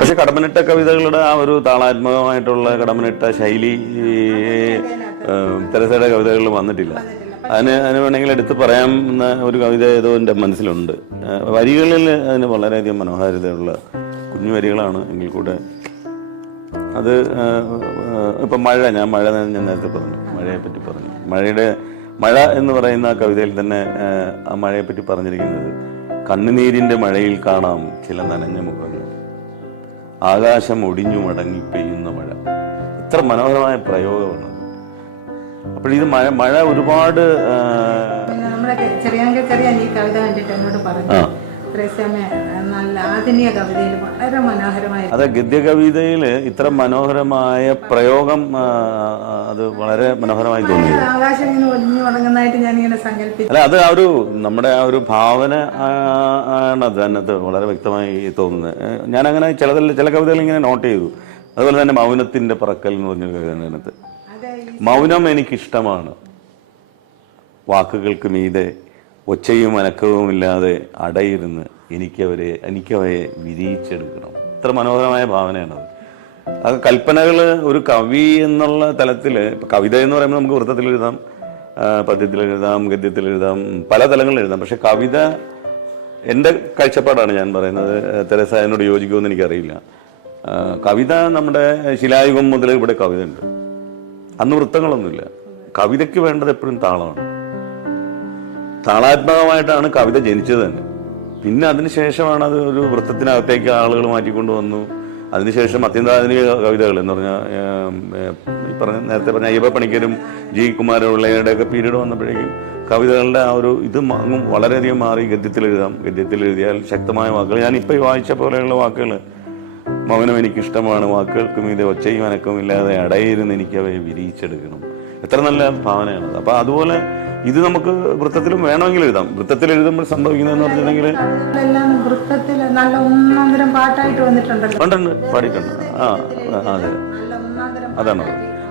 പക്ഷെ കടമനിട്ട കവിതകളുടെ ആ ഒരു താളാത്മകമായിട്ടുള്ള കടമനിട്ട ശൈലി തെരസയുടെ കവിതകളിൽ വന്നിട്ടില്ല. അതിന് അതിന് വേണമെങ്കിൽ എടുത്ത് പറയാമെന്ന ഒരു കവിത ഏതോ എന്റെ മനസ്സിലുണ്ട്. വരികളിൽ അതിന് വളരെയധികം മനോഹാരിതയുള്ള കുഞ്ഞു വരികളാണ് എങ്കിൽ കൂടെ അത് ഇപ്പം മഴ ഞാൻ മഴ ഞാൻ നേരത്തെ പറഞ്ഞു മഴയെ പറ്റി പറഞ്ഞു. മഴയുടെ മഴ എന്ന് പറയുന്ന ആ കവിതയിൽ തന്നെ ആ മഴയെ പറ്റി പറഞ്ഞിരിക്കുന്നത് കണ്ണുനീരിന്റെ മഴയിൽ കാണാം ചില നനഞ്ഞ മുഖങ്ങൾ. ആകാശം ഒടിഞ്ഞു മടങ്ങി പെയ്യുന്ന മഴ. ഇത്ര മനോഹരമായ പ്രയോഗമാണ് അപ്പോൾ ഇത് മഴ മഴ ഒരുപാട് ഏഹ്, പിന്നെ നമ്മുടെ ചെറിയാങ്ക ചെറിയാൻ ഈ കവിത കണ്ടിട്ട് എന്നോട് പറഞ്ഞു. നല്ല ആധുനിക കവിതയിൽ വളരെ മനോഹരമായ ഗദ്യ ഗദ്യകവിതയിൽ ഇത്ര മനോഹരമായ പ്രയോഗം അത് വളരെ മനോഹരമായി തോന്നി ആകാശം ഇങ്ങനെ ഒഴിഞ്ഞു തുടങ്ങുന്നതായിട്ട് ഞാൻ ഇങ്ങനെ സങ്കല്പിച്ചു. അല്ല അത് ആ ഒരു നമ്മുടെ ആ ഒരു ഭാവന ആണ് അത് അതിനകത്ത് വളരെ വ്യക്തമായി തോന്നുന്നത്. ഞാൻ ഞാനങ്ങനെ ചില ചില കവിതകൾ ഇങ്ങനെ നോട്ട് ചെയ്തു. അതുപോലെ തന്നെ മൗനത്തിന്റെ പറക്കൽ എന്ന് പറഞ്ഞൊരു കവിത അതിനകത്ത്. അതെ മൗനം എനിക്കിഷ്ടമാണ്. വാക്കുകൾക്ക് മീതെ ഒച്ചയും അനക്കവുമില്ലാതെ അടയിരുന്ന് എനിക്കവരെ എനിക്കവയെ വിരിയിച്ചെടുക്കണം. ഇത്ര മനോഹരമായ ഭാവനയാണത്. അത് കൽപ്പനകൾ ഒരു കവി എന്നുള്ള തലത്തിൽ കവിത എന്ന് പറയുമ്പോൾ നമുക്ക് വൃത്തത്തിൽ എഴുതാം പദ്യത്തിൽ എഴുതാം ഗദ്യത്തിൽ എഴുതാം പല തലങ്ങളിൽ എഴുതാം. പക്ഷെ കവിത എന്റെ കാഴ്ചപ്പാടാണ് ഞാൻ പറയുന്നത്. തെരസ എന്നോട് യോജിക്കുമെന്ന് എനിക്കറിയില്ല. കവിത നമ്മുടെ ശിലായുഗം മുതൽ ഇവിടെ കവിത ഉണ്ട് അന്ന് വൃത്തങ്ങളൊന്നുമില്ല. കവിതയ്ക്ക് വേണ്ടത് എപ്പോഴും താളമാണ്. താളാത്മകമായിട്ടാണ് കവിത ജനിച്ചത് തന്നെ. പിന്നെ അതിനുശേഷമാണ് അത് ഒരു വൃത്തത്തിനകത്തേക്ക് ആളുകൾ മാറ്റിക്കൊണ്ടു വന്നു അതിനുശേഷം അത്യന്താധുനിക കവിതകൾ എന്ന് പറഞ്ഞാൽ പറഞ്ഞ നേരത്തെ പറഞ്ഞ അയ്യപ്പ പണിക്കരും ജി കുമാരപിള്ളയുടെ ഒക്കെ പീരീഡ് വന്നപ്പോഴേക്കും കവിതകളുടെ ആ ഒരു ഇത് വളരെയധികം മാറി. ഗദ്യത്തിൽ എഴുതാം ഗദ്യത്തിൽ എഴുതിയാൽ ശക്തമായ വാക്കുകൾ. ഞാൻ ഇപ്പോൾ വായിച്ച പോലെയുള്ള വാക്കുകൾ മൗനം എനിക്കിഷ്ടമാണ് വാക്കുകൾക്കും ഇത് ഒച്ചയും അനക്കവും ഇല്ലാതെ അടയിരുന്ന് എനിക്ക് അവയെ വിരിയിച്ചെടുക്കണം. എത്ര നല്ല ഭാവനയാണത്. അപ്പൊ അതുപോലെ ഇത് നമുക്ക് വൃത്തത്തിലും വേണമെങ്കിൽ എഴുതാം. വൃത്തത്തിൽ എഴുതുമ്പോൾ സംഭവിക്കുന്നതെന്ന് പറഞ്ഞിട്ടുണ്ടെങ്കിൽ പാട്ടായിട്ട് വന്നിട്ടുണ്ടല്ലോ. പാടിയിട്ടുണ്ട്. ആ അതെ. അതാണ്.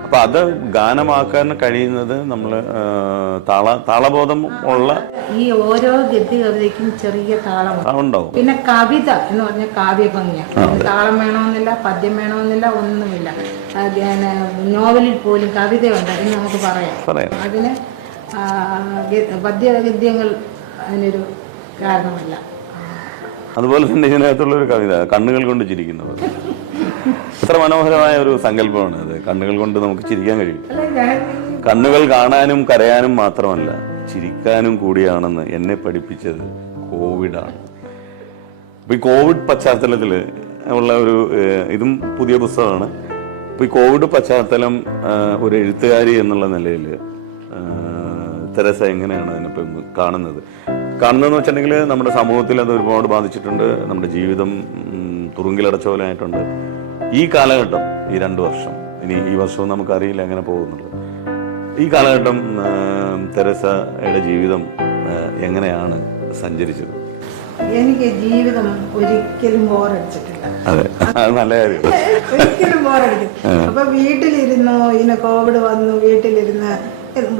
അപ്പൊ അത് ഗാനമാക്കാൻ കഴിയുന്നത് നമ്മൾ താള താളബോധം ഉള്ള ഈ ഓരോ ഗദ്യ കവിതയ്ക്കും ചെറിയ താളം ഉണ്ടാവും. പിന്നെ കവിത എന്ന് പറഞ്ഞ കാവ്യഭംഗിയാണ് താളം വേണമെന്നില്ല പദ്യം വേണമെന്നില്ല ഒന്നുമില്ല. നോവലിൽ പോലും കവിതയുണ്ട് എന്ന് നമുക്ക് പറയാം. അതിന് ആ, ഗ- പദ്യ ഗദ്യങ്ങൾ അതിനൊരു കാരണമല്ല. അതുപോലെ തന്നെ ഇതിനകത്തുള്ള ഒരു കവിത കണ്ണുകൾ കൊണ്ട് ചിരിക്കുന്നത്. എത്ര മനോഹരമായ ഒരു സങ്കല്പമാണ് അത്. കണ്ണുകൾ കൊണ്ട് നമുക്ക് ചിരിക്കാൻ കഴിയും. കണ്ണുകൾ കാണാനും കരയാനും മാത്രമല്ല ചിരിക്കാനും കൂടിയാണെന്ന് എന്നെ പഠിപ്പിച്ചത് കോവിഡാണ്. അപ്പൊ ഈ കോവിഡ് പശ്ചാത്തലത്തിൽ ഉള്ള ഒരു ഇതും പുതിയ പുസ്തകമാണ്. അപ്പൊ ഈ കോവിഡ് പശ്ചാത്തലം ഒരു എഴുത്തുകാരി എന്നുള്ള നിലയിൽ തെരസ എങ്ങനെയാണ് അതിനിപ്പം കാണുന്നത്? കാണുന്നതെന്ന് വെച്ചിട്ടുണ്ടെങ്കിൽ നമ്മുടെ സമൂഹത്തിൽ അത് ഒരുപാട് ബാധിച്ചിട്ടുണ്ട്. നമ്മുടെ ജീവിതം തുറുങ്കിലടച്ച പോലെ ആയിട്ടുണ്ട് ഈ കാലഘട്ടം ഈ രണ്ട് വർഷം ഇനി ഈ വർഷവും നമുക്കറിയില്ല എങ്ങനെ പോകുന്നുള്ളത്. ഈ കാലഘട്ടം തെരസയുടെ ജീവിതം എങ്ങനെയാണ് സഞ്ചരിച്ചത്? എനിക്ക് ജീവിതം ഒരിക്കലും ബോറടിച്ചിട്ടില്ല. അതെ നല്ല കാര്യം. ഒരിക്കലും ബോറടിക്കും അപ്പൊ വീട്ടിലിരുന്നു ഇങ്ങനെ കോവിഡ് വന്നു വീട്ടിലിരുന്ന്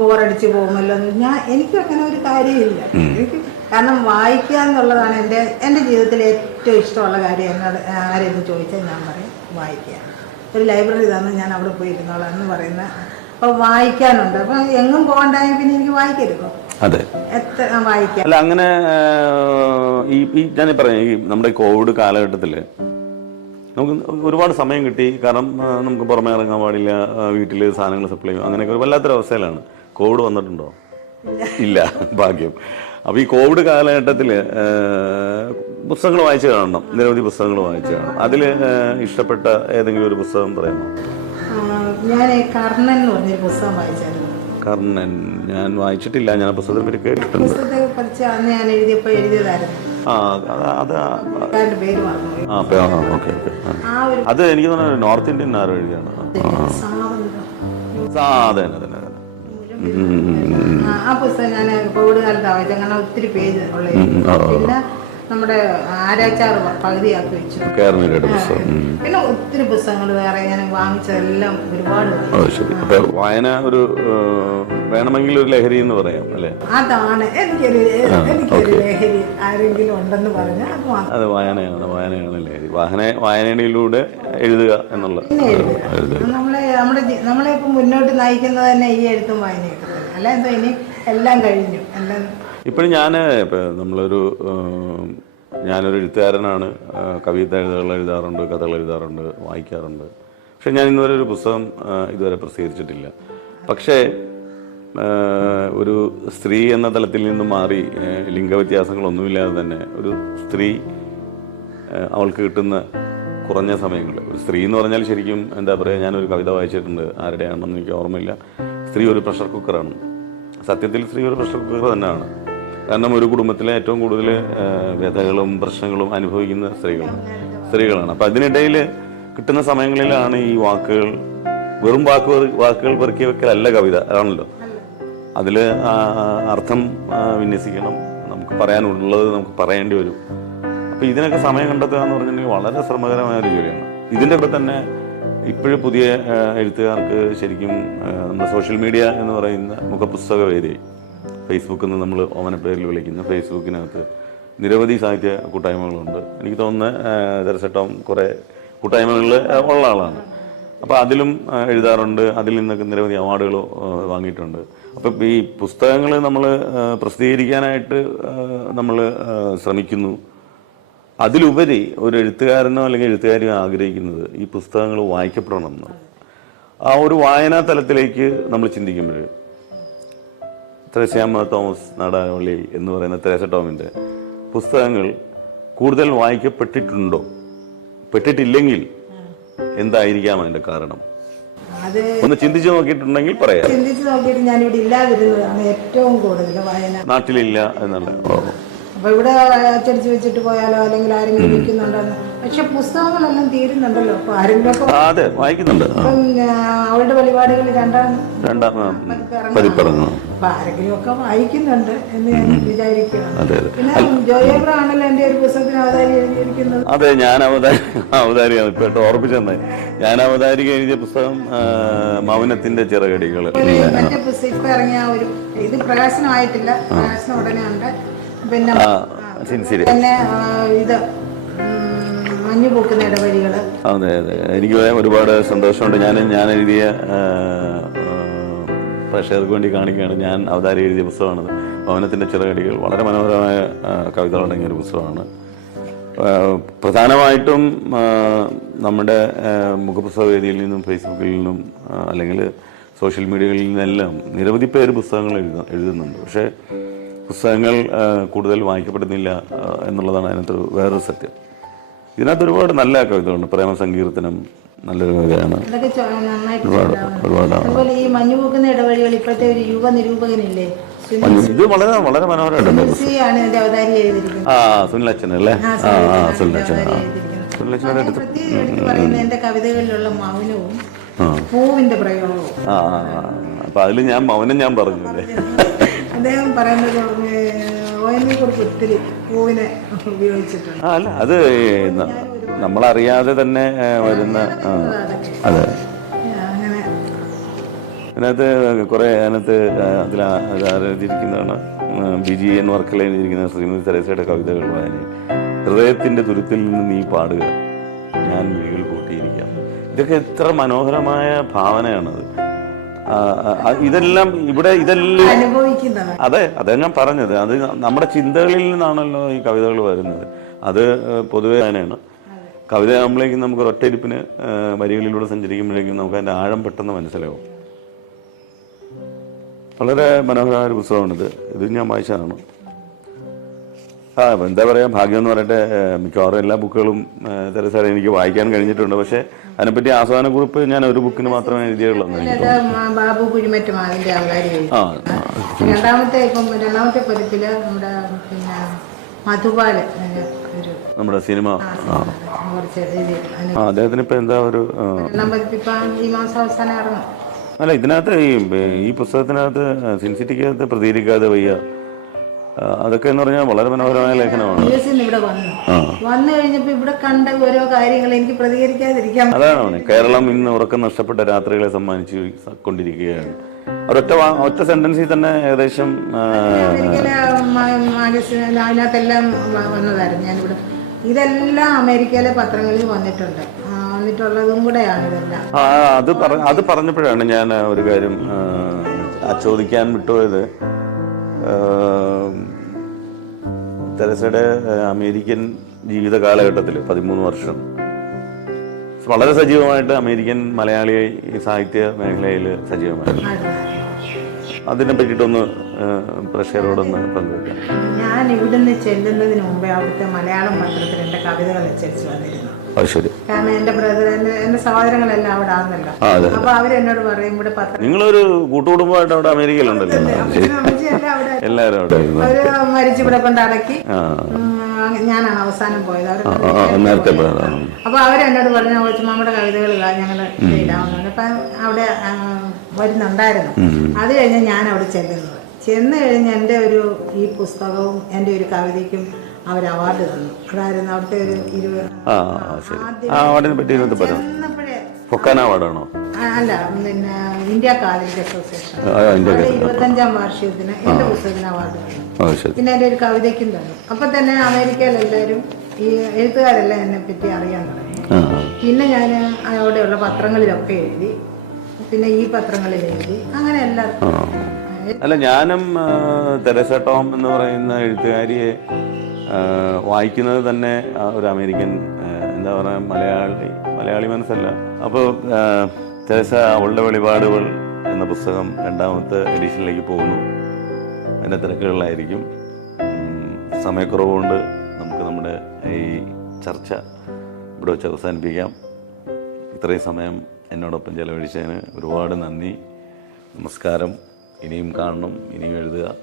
ബോറടിച്ച് പോകുമല്ലോ ഞാൻ എനിക്ക് അങ്ങനെ ഒരു കാര്യമില്ല. എനിക്ക് കാരണം വായിക്കുക എന്നുള്ളതാണ് എന്റെ എന്റെ ജീവിതത്തിലെ ഏറ്റവും ഇഷ്ടമുള്ള കാര്യം എന്നോട് ആരെന്ന് ചോദിച്ചാൽ ഞാൻ പറയും. വായിക്കുക ഒരു ലൈബ്രറി തന്നെ ഞാൻ അവിടെ പോയി ഇരുന്നോളാം എന്ന് പറയുന്ന അപ്പോൾ വായിക്കാനുണ്ട്. അപ്പം എങ്ങും പോകണ്ടായ പിന്നെ എനിക്ക് വായിക്കരുതോ? അതെ. വായിക്കാം? അല്ല അങ്ങനെ ഈ ഈ ഞാൻ പറഞ്ഞു ഈ നമ്മുടെ കോവിഡ് കാലഘട്ടത്തിൽ നമുക്ക് ഒരുപാട് സമയം കിട്ടി. കാരണം നമുക്ക് പുറമേ ഇറങ്ങാൻ പാടില്ല വീട്ടിൽ സാധനങ്ങൾ സപ്ലൈ ചെയ്യും അങ്ങനെയൊക്കെ വല്ലാത്തൊരു അവസ്ഥയിലാണ് കോവിഡ് വന്നിട്ടുണ്ടോ? ഇല്ല ഭാഗ്യം. അപ്പോൾ ഈ കോവിഡ് കാലഘട്ടത്തിൽ പുസ്തകങ്ങൾ വായിച്ചു കാണണം. നിരവധി പുസ്തകങ്ങൾ വായിച്ചു കാണണം. അതിൽ ഇഷ്ടപ്പെട്ട ഏതെങ്കിലും ഒരു പുസ്തകം പറയാമോ? ഞാൻ കർണൻ എന്ന് പറഞ്ഞൊരു പുസ്തകം വായിച്ചായിരുന്നു. കർണൻ. ഞാൻ വായിച്ചിട്ടില്ല. ഞാൻ പുസ്തകത്തിൽ പുസ്തകത്തെ പറ്റി കേട്ടിട്ടുണ്ട് അത് പേര് എനിക്ക് തോന്നുന്നു നോർത്ത് ഇന്ത്യൻ ആരോ എഴുതിയാണ്. സാധനം. ആ പുസ്തകം ഞാൻ കോവിഡ് കാലത്ത് വായിച്ചത് കാരണം ഒത്തിരി പേജ് ഉള്ള. ആ, ആ. പിന്നെ നമ്മുടെ ആരാച്ചാറ് പകുതിയാക്കി വെച്ചു. പിന്നെ ഒത്തിരി പുസ്തകങ്ങൾ വേറെ ഞാൻ വാങ്ങിച്ചതെല്ലാം ഒരുപാട് വായന ഒരു വേണമെങ്കിൽ ഒരു ലഹരി എന്ന് പറയാം അല്ലേ? അതാണ്. എനിക്കൊരു എനിക്കൊരു ലഹരി ആരെങ്കിലും ഉണ്ടെന്ന് പറഞ്ഞാൽ അത് വായനയാണ് വായനയാണ് ലഹരി. വായന വായനയിലൂടെ എഴുതുക എന്നുള്ള നമ്മളെ നമ്മുടെ നമ്മളെ ഇപ്പം മുന്നോട്ട് നയിക്കുന്നത് തന്നെ ഈ എഴുത്തും വായനയൊക്കെ തന്നെ അല്ല എന്തോ ഇനി എല്ലാം കഴിഞ്ഞു. എല്ലാം ഇപ്പോഴും ഞാൻ നമ്മളൊരു ഞാനൊരു എഴുത്തുകാരനാണ്. കവിത എഴുതുകൾ എഴുതാറുണ്ട് കഥകൾ എഴുതാറുണ്ട് വായിക്കാറുണ്ട്. പക്ഷെ ഞാൻ ഇന്നുവരെ ഒരു പുസ്തകം ഇതുവരെ പ്രസിദ്ധീകരിച്ചിട്ടില്ല. പക്ഷേ ഒരു സ്ത്രീ എന്ന തലത്തിൽ നിന്ന് മാറി ലിംഗവ്യത്യാസങ്ങളൊന്നുമില്ലാതെ തന്നെ ഒരു സ്ത്രീ അവൾക്ക് കിട്ടുന്ന കുറഞ്ഞ സമയങ്ങൾ. ഒരു സ്ത്രീ എന്ന് പറഞ്ഞാൽ ശരിക്കും എന്താ പറയുക ഞാനൊരു കവിത വായിച്ചിട്ടുണ്ട് ആരുടെയാണെന്ന് എനിക്ക് ഓർമ്മയില്ല. സ്ത്രീ ഒരു പ്രഷർ കുക്കറാണ്. സത്യത്തിൽ സ്ത്രീ ഒരു പ്രഷർ കുക്കർ തന്നെയാണ്. കാരണം ഒരു കുടുംബത്തിലെ ഏറ്റവും കൂടുതൽ വ്യഥകളും പ്രശ്നങ്ങളും അനുഭവിക്കുന്ന സ്ത്രീകളാണ്. സ്ത്രീകളാണ്. അപ്പം അതിനിടയിൽ കിട്ടുന്ന സമയങ്ങളിലാണ് ഈ വാക്കുകൾ വെറും വാക്ക് വാക്കുകൾ പെറുക്കി വെക്കലല്ല കവിത ആണല്ലോ? അതിൽ അർത്ഥം വിന്യസിക്കണം. നമുക്ക് പറയാനുള്ളത് നമുക്ക് പറയേണ്ടി വരും. അപ്പം ഇതിനൊക്കെ സമയം കണ്ടെത്തുക എന്ന് പറഞ്ഞിട്ടുണ്ടെങ്കിൽ വളരെ ശ്രമകരമായ ഒരു ജോലിയാണ്. ഇതിന്റെ കൂടെ തന്നെ ഇപ്പോഴും പുതിയ എഴുത്തുകാർക്ക് ശരിക്കും നമ്മുടെ സോഷ്യൽ മീഡിയ എന്ന് പറയുന്ന മുഖപുസ്തക വേദി ഫേസ്ബുക്കിൽ നിന്ന് നമ്മൾ ഓമന പേരിൽ വിളിക്കുന്നു. ഫേസ്ബുക്കിനകത്ത് നിരവധി സാഹിത്യ കൂട്ടായ്മകളുണ്ട്. എനിക്ക് തോന്നുന്നത് ദർശട്ടം കുറേ കൂട്ടായ്മകളിൽ ഉള്ള ആളാണ്. അപ്പോൾ അതിലും എഴുതാറുണ്ട്. അതിൽ നിന്നൊക്കെ നിരവധി അവാർഡുകൾ വാങ്ങിയിട്ടുണ്ട്. അപ്പം ഈ പുസ്തകങ്ങൾ നമ്മൾ പ്രസിദ്ധീകരിക്കാനായിട്ട് നമ്മൾ ശ്രമിക്കുന്നു. അതിലുപരി ഒരു എഴുത്തുകാരനോ അല്ലെങ്കിൽ എഴുത്തുകാരിയോ ആഗ്രഹിക്കുന്നത് ഈ പുസ്തകങ്ങൾ വായിക്കപ്പെടണം എന്നാണ് ആ ഒരു വായനാ തലത്തിലേക്ക് നമ്മൾ ചിന്തിക്കുമ്പോൾ ത്രേസ്യാമ്മ തോമസ് നാടാവള്ളി എന്ന് പറയുന്ന ത്രേസ ടോമിന്റെ പുസ്തകങ്ങൾ കൂടുതൽ വായിക്കപ്പെട്ടിട്ടുണ്ടോ? പെട്ടിട്ടില്ലെങ്കിൽ എന്തായിരിക്കാം അതിന്റെ കാരണം? അത് ഒന്ന് ചിന്തിച്ചു നോക്കിയിട്ടുണ്ടെങ്കിൽ പറയാം. ചിന്തിച്ചു നോക്കിയിട്ട് ഞാനിവിടെ ഇല്ലാതിരുന്നതാണ് ഏറ്റവും കൂടുതൽ വായന. നാട്ടിലില്ല എന്നുള്ള ഓ. അപ്പൊ ഇവിടെ അച്ചടിച്ച് വെച്ചിട്ട് പോയാലോ? അല്ലെങ്കിൽ ആരെങ്കിലും വിൽക്കുന്നുണ്ടോ പക്ഷെ പുസ്തകങ്ങളെല്ലാം തീരുന്നുണ്ടല്ലോ. അപ്പൊ ആരെങ്കിലും അതെ. വായിക്കുന്നുണ്ട്. അവളുടെ വെളിപാടുകൾ രണ്ടാം രണ്ടാം അപ്പൊ ആരെങ്കിലും ഒക്കെ വായിക്കുന്നുണ്ട് എന്ന് ഞാൻ വിചാരിക്കുകയാണ്. പിന്നെ ജോയേബ്ര ആണല്ലോ എന്റെ ഒരു പുസ്തകത്തിന് അവതാരി എഴുതിയിരിക്കുന്നത്? അതെ ഞാൻ അവതാരി അവതാരികയാണ് ഇപ്പൊ ഓർപ്പിച്ചെന്നേ ഞാൻ അവതാരിക എഴുതിയ പുസ്തകം മൗനത്തിന്റെ ചിറകടികൾ ഇറങ്ങിയ ഒരു ഇത് പ്രകാശനമായിട്ടില്ല. പ്രകാശനം ഉടനെ ഉണ്ട്. പിന്നെ ആ സിൻസിരി പിന്നെ ആ, ഇത് ഉം, മഞ്ഞു പൂക്കുന്ന ഇടവഴികൾ. അതെ അതെ. എനിക്ക് ഒരുപാട് സന്തോഷമുണ്ട്. ഞാൻ ഞാൻ എഴുതിയ പ്രേക്ഷകർക്ക് വേണ്ടി കാണിക്കുകയാണ്. ഞാൻ അവതാരി എഴുതിയ പുസ്തകമാണ് ഭവനത്തിന്റെ ചിറകടികൾ. വളരെ മനോഹരമായ കവിതകൾ ഒരു പുസ്തകമാണ്. പ്രധാനമായിട്ടും നമ്മുടെ മുഖപുസ്തക വേദിയിൽ നിന്നും ഫേസ്ബുക്കിൽ നിന്നും അല്ലെങ്കിൽ സോഷ്യൽ മീഡിയകളിൽ നിന്നെല്ലാം നിരവധി പേര് പുസ്തകങ്ങൾ എഴുതുന്നുണ്ട്. പക്ഷേ പുസ്തകങ്ങൾ കൂടുതൽ വായിക്കപ്പെടുന്നില്ല എന്നുള്ളതാണ് അതിനകത്തൊരു വേറൊരു സത്യം. ഇതിനകത്ത് ഒരുപാട് നല്ല കവിതകളുണ്ട്. പ്രേമ സങ്കീർത്തനം നല്ലൊരു കവിതയാണ്. ഒരുപാട്. ഈ ഇടവഴികൾ ഇപ്പോഴത്തെ ഒരു യുവ നിരൂപകനില്ലേ? ഇത് വളരെ വളരെ മനോഹരമായിട്ടുണ്ട്. സി ആണ് അച്ഛൻ ആ സുനിലച്ചൻ അല്ലേ? ആ, ആ ആ സുനിൽ അച്ഛൻ. ആ. സുനിലച്ചൻ എടുത്ത് എന്റെ കവിതകളിലുള്ള മൗനവും പൂവിന്റെ പ്രയോഗവും. ആ ആ, ആ. അപ്പൊ അതിൽ ഞാൻ മൗനം ഞാൻ പറഞ്ഞു. അല്ലേ അദ്ദേഹം പറയുന്നത് ഓയിനെ കുറിച്ച് ഒത്തിരി പൂവിനെ ഉപയോഗിച്ചിട്ടുണ്ട്. അല്ല അത് നമ്മളറിയാതെ തന്നെ വരുന്ന അതെ. അതിനകത്ത് കുറെ അതിനകത്ത് അതിൽ ആരാധിച്ചിരിക്കുന്നതാണ് ബി ജി എൻ വർക്കല എഴുതിയിരിക്കുന്ന ശ്രീമതി തെരേസയുടെ കവിതകൾ വായനയും ഹൃദയത്തിന്റെ തുരുത്തിൽ നിന്ന് നീ പാടുക ഞാൻ വിഴികൾ കൂട്ടിയിരിക്കാം. ഇതൊക്കെ എത്ര മനോഹരമായ ഭാവനയാണത്. ഇതെല്ലാം ഇവിടെ ഇതെല്ലാം അതെ അതെ ഞാൻ പറഞ്ഞത്. അത് നമ്മുടെ ചിന്തകളിൽ നിന്നാണല്ലോ ഈ കവിതകൾ വരുന്നത്. അത് പൊതുവേ തന്നെയാണ് കവിത ആകുമ്പോഴേക്കും നമുക്ക് ഒറ്റയിരിപ്പിന് വരികളിലൂടെ സഞ്ചരിക്കുമ്പോഴേക്കും നമുക്ക് അതിന്റെ ആഴം പെട്ടെന്ന് മനസ്സിലാവും. വളരെ മനോഹരമായ ഒരു പുസ്തകമാണിത്. ഇത് ഞാൻ വായിച്ചതാണ്. ആ എന്താ പറയുക ഭാഗ്യം എന്ന് പറയട്ടെ മിക്കവാറും എല്ലാ ബുക്കുകളും ഏഹ് എനിക്ക് വായിക്കാൻ കഴിഞ്ഞിട്ടുണ്ട്. പക്ഷെ അതിനെപ്പറ്റി ആസ്വാദന കുറിപ്പ് ഞാൻ ഒരു ബുക്കിന് മാത്രമേ എഴുതിയുള്ളൂ ബാബു കുഴിമറ്റ മാവിന്റെ ആ രണ്ടാമത്തെ രണ്ടാമത്തെ പതിപ്പിൽ നമ്മുടെ പിന്നെ മധുപാൽ നമ്മുടെ സിനിമ. അദ്ദേഹത്തിന് ഇപ്പൊ എന്താ ഒരു അല്ല ഇതിനകത്ത് ഈ ഈ പുസ്തകത്തിനകത്ത് സിൻസിറ്റിക്കകത്ത് പ്രതികരിക്കാതെ വയ്യ. അതൊക്കെ എന്ന് പറഞ്ഞാൽ വളരെ മനോഹരമായ ലേഖനമാണ്. ഇവിടെ വന്നു. വന്നു കഴിഞ്ഞപ്പോ ഇവിടെ കണ്ട ഓരോ കാര്യങ്ങൾ എനിക്ക് പ്രതികരിക്കാതിരിക്കാൻ അതാണ്. കേരളം ഇന്ന് ഉറക്കം നഷ്ടപ്പെട്ട രാത്രികളെ സമ്മാനിച്ചു കൊണ്ടിരിക്കുകയാണ്. ഒരൊറ്റ ഒറ്റ സെന്റൻസിൽ തന്നെ ഏകദേശം അതിനകത്തെല്ലാം വന്നതായിരുന്നു. ഞാനിവിടെ ഇതെല്ലാം അമേരിക്കയിലെ പത്രങ്ങളിൽ വന്നിട്ടുണ്ട്. വന്നിട്ടുള്ളതും കൂടെയാണ് ഇതെല്ലാം. അത് അത് പറഞ്ഞപ്പോഴാണ് ഞാൻ ഒരു കാര്യം ചോദിക്കാൻ വിട്ടുപോയത്. തെരസയുടെ അമേരിക്കൻ ജീവിത കാലഘട്ടത്തിൽ പതിമൂന്ന് വർഷം. വളരെ സജീവമായിട്ട് അമേരിക്കൻ മലയാളി സാഹിത്യ മേഖലയിൽ സജീവമായിരുന്നു. അതിനെ പറ്റിയിട്ടൊന്ന് പ്രഷറോടൊന്ന് പങ്കുവെക്കാം. ഞാൻ ഇവിടുന്ന് ചെല്ലുന്നതിന് മുമ്പേ അവിടുത്തെ മലയാളം പത്രത്തിൽ എന്റെ കവിതകൾ അച്ചടിച്ച് വന്നിരുന്നു. അത് ശരി. കാരണം എന്റെ ബ്രദർ എന്റെ സഹോദരങ്ങളെല്ലാം അവിടെ ആകുന്നല്ലോ ആ അതെ. അപ്പൊ അവരെന്നോട് പറയും ഇവിടെ പത്രം നിങ്ങളൊരു കൂട്ടുകുടുംബമായിട്ട് അവിടെ അമേരിക്കയിലുണ്ടല്ലോ എല്ലാവരും അവിടെ അവർ മരിച്ചു ഇവിടെ കൊണ്ട് അടക്കി. ഞാനാണ് അവസാനം പോയത്. നേരത്തെ അപ്പൊ അവരെന്നോട് പറഞ്ഞു കൊച്ചുമാമ്മയുടെ കവിതകൾ ഞങ്ങൾ ഇടാവുന്നുണ്ട് അപ്പൊ അവിടെ വരുന്നുണ്ടായിരുന്നു. അത് കഴിഞ്ഞ് ഞാൻ അവിടെ ചെല്ലുന്നത്. ചെന്ന് കഴിഞ്ഞ് എന്റെ ഒരു ഈ പുസ്തകവും എന്റെ ഒരു കവിതയ്ക്കും അവർ അവാർഡ് തന്നു അതായിരുന്നു അവിടുത്തെ ഒരു ഇരുപത് ആ ആ, ശരി. ആ അവാർഡിനെ പറ്റി ഇന്നത്തെ പറയാം ചെന്നപ്പോഴേ ഫൊക്കാന അവാർഡാണോ അല്ല പിന്നെ ഇന്ത്യ കാലിക് അസോസിയേഷൻ ആ, അതിന്റെ അവിടെ ഇരുപത്തഞ്ചാം വാർഷികത്തിന് എന്റെ പുസ്തകത്തിന് അവാർഡ് തന്നു ആ ശരി. പിന്നെ എന്റെ ഒരു കവിതയ്ക്കും തന്നു. അപ്പൊ തന്നെ അമേരിക്കയിലെല്ലാവരും ഈ എഴുത്തുകാരെല്ലാം എന്നെ പറ്റി അറിയാൻ തുടങ്ങി. ആ പിന്നെ ഞാൻ അവിടെയുള്ള പത്രങ്ങളിലൊക്കെ എഴുതി പിന്നെ ഈ പത്രങ്ങളിൽ എഴുതി അങ്ങനെ എല്ലാവർക്കും അല്ല ഞാനും ആ, തെരേസ ടോം എന്ന് പറയുന്ന എഴുത്തുകാരിയെ ആ, വായിക്കുന്നത് തന്നെ ഒരു അമേരിക്കൻ എന്താ പറയുക മലയാളി മലയാളി മനസ്സല്ല. അപ്പോൾ തെരസ അവളുടെ വെളിപാടുകൾ എന്ന പുസ്തകം രണ്ടാമത്തെ എഡിഷനിലേക്ക് പോകുന്നു. അതിന്റെ തിരക്കുകളിലായിരിക്കും. സമയക്കുറവുകൊണ്ട് നമുക്ക് നമ്മുടെ ഈ ചർച്ച ഇവിടെ വെച്ച് അവസാനിപ്പിക്കാം. ഇത്രയും സമയം എന്നോടൊപ്പം ചെലവഴിച്ചതിന് ഒരുപാട് നന്ദി. നമസ്കാരം. ഇനിയും കാണണം. ഇനിയും എഴുതുക.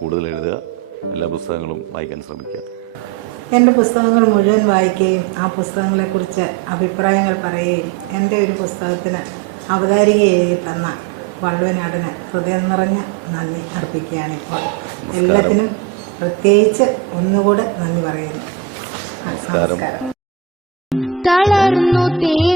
കൂടുതൽ എഴുതുക. എല്ലാ പുസ്തകങ്ങളും വായിക്കാൻ ശ്രമിക്കുക. എന്റെ പുസ്തകങ്ങൾ മുഴുവൻ വായിക്കുകയും ആ പുസ്തകങ്ങളെക്കുറിച്ച് അഭിപ്രായങ്ങൾ പറയുകയും എന്റെ ഒരു പുസ്തകത്തിന് അവതാരിക എഴുതി തന്ന വള്ളുവനാടിന് ഹൃദയം നിറഞ്ഞ നന്ദി അർപ്പിക്കുകയാണ് ഇപ്പോൾ എല്ലാത്തിനും പ്രത്യേകിച്ച് ഒന്നുകൂടെ നന്ദി പറയുന്നു. നമസ്കാരം. നമസ്കാരം. തളർന്നു തേ